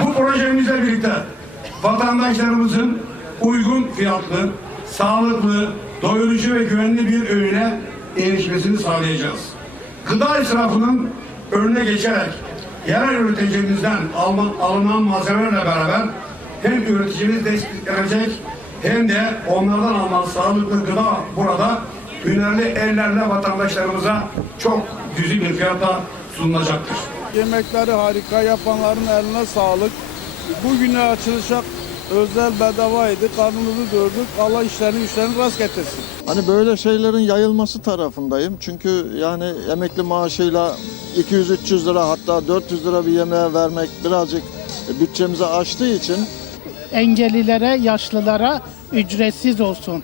Bu projemizle birlikte vatandaşlarımızın uygun fiyatlı, sağlıklı, doyurucu ve güvenli bir öğüne erişmesini sağlayacağız. Gıda israfının önüne geçerek yerel üreticimizden alınan, alınan malzemelerle beraber hem üreticimiz desteklenecek hem de onlardan alınan sağlıklı gıda burada hünerli ellerle vatandaşlarımıza çok cüzi bir fiyata sunulacaktır. Yemekleri harika yapanların eline sağlık. Bugüne açılacak özel bedavaydı. Karnımızı doyurduk. Allah işlerini güçlerini rast getirsin. Hani böyle şeylerin yayılması tarafındayım. Çünkü yani emekli maaşıyla 200-300 lira hatta 400 lira bir yemeğe vermek birazcık bütçemizi aştığı için engellilere, yaşlılara ücretsiz olsun.